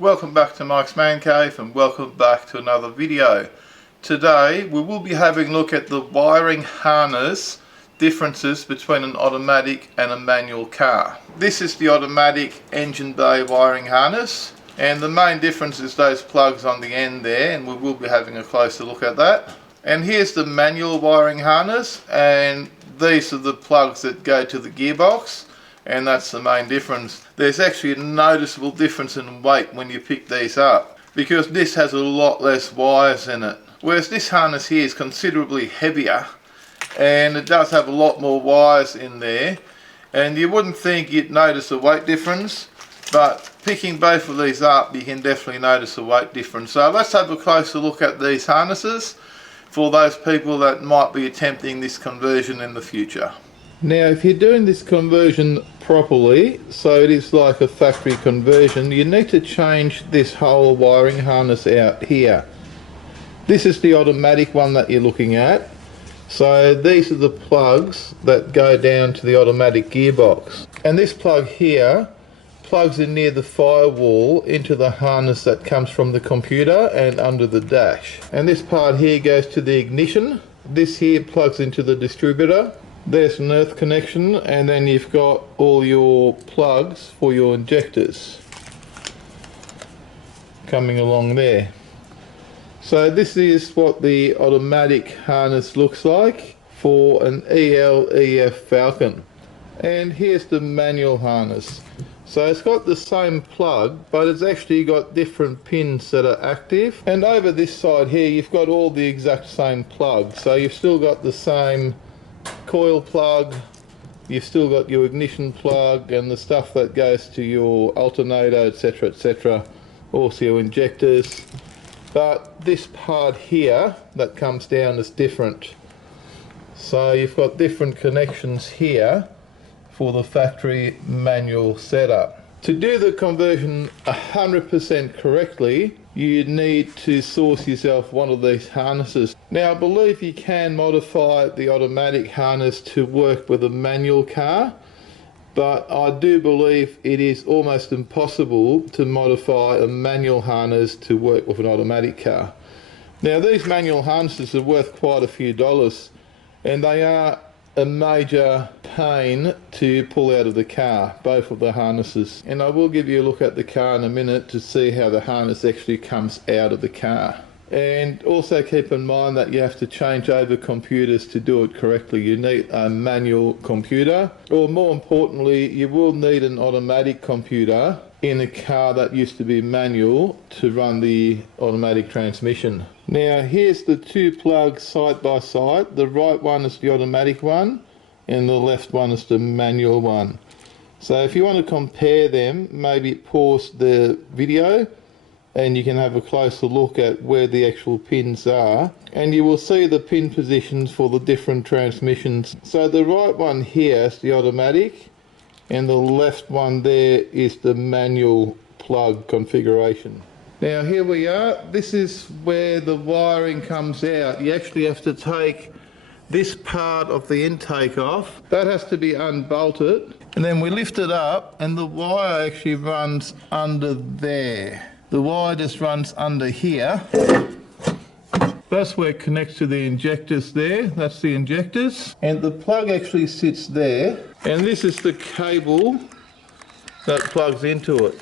Welcome back to Mike's Man Cave and welcome back to another video. Today we will be having a look at the wiring harness differences between an automatic and a manual car. This is the automatic engine bay wiring harness, and the main difference is those plugs on the end there, and we will be having a closer look at that. And here's the manual wiring harness, and these are the plugs that go to the gearbox. And that's the main difference. There's actually a noticeable difference in weight when you pick these up, because this has a lot less wires in it, whereas this harness here is considerably heavier and it does have a lot more wires in there, and you wouldn't think you'd notice a weight difference, but picking both of these up you can definitely notice a weight difference. So let's have a closer look at these harnesses for those people that might be attempting this conversion in the future. Now, if you're doing this conversion properly, so it is like a factory conversion, you need to change this whole wiring harness out here. This is the automatic one that you're looking at. So these are the plugs that go down to the automatic gearbox. And this plug here plugs in near the firewall into the harness that comes from the computer and under the dash. And this part here goes to the ignition. This here plugs into the distributor. There's an earth connection, and then you've got all your plugs for your injectors coming along there. So this is what the automatic harness looks like for an EF Falcon. And here's the manual harness. So it's got the same plug, but it's actually got different pins that are active. And over this side here you've got all the exact same plugs. So you've still got the same coil plug, you've still got your ignition plug and the stuff that goes to your alternator, etc, etc, also your injectors. But this part here that comes down is different. So you've got different connections here for the factory manual setup. To do the conversion 100% correctly, you need to source yourself one of these harnesses. Now, I believe you can modify the automatic harness to work with a manual car, but I do believe it is almost impossible to modify a manual harness to work with an automatic car. Now, these manual harnesses are worth quite a few dollars, and they are a major pain to pull out of the car, both of the harnesses. And I will give you a look at the car in a minute to see how the harness actually comes out of the car. And also keep in mind that you have to change over computers to do it correctly. You need a manual computer, or more importantly, you will need an automatic computer in a car that used to be manual to run the automatic transmission. Now, here's the two plugs side by side. The right one is the automatic one and the left one is the manual one. So if you want to compare them, maybe pause the video and you can have a closer look at where the actual pins are, and you will see the pin positions for the different transmissions. So the right one here is the automatic, and the left one there is the manual plug configuration. Now here we are. This is where the wiring comes out. You actually have to take this part of the intake off. That has to be unbolted, and then we lift it up and the wire actually runs under there. The wire just runs under here. That's where it connects to the injectors there. That's the injectors. And the plug actually sits there. And this is the cable that plugs into it.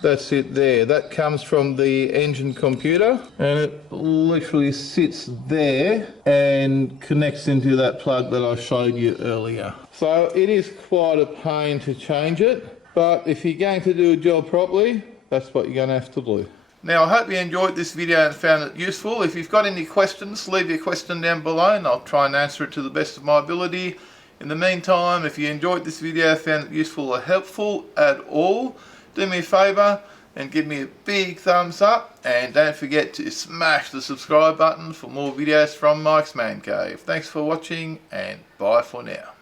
That's it there. That comes from the engine computer. And it literally sits there and connects into that plug that I showed you earlier. So it is quite a pain to change it. But if you're going to do a job properly, that's what you're going to have to do. Now, I hope you enjoyed this video and found it useful. If you've got any questions, leave your question down below and I'll try and answer it to the best of my ability. In the meantime, if you enjoyed this video, found it useful or helpful at all, do me a favour and give me a big thumbs up, and don't forget to smash the subscribe button for more videos from Mike's Man Cave. Thanks for watching and bye for now.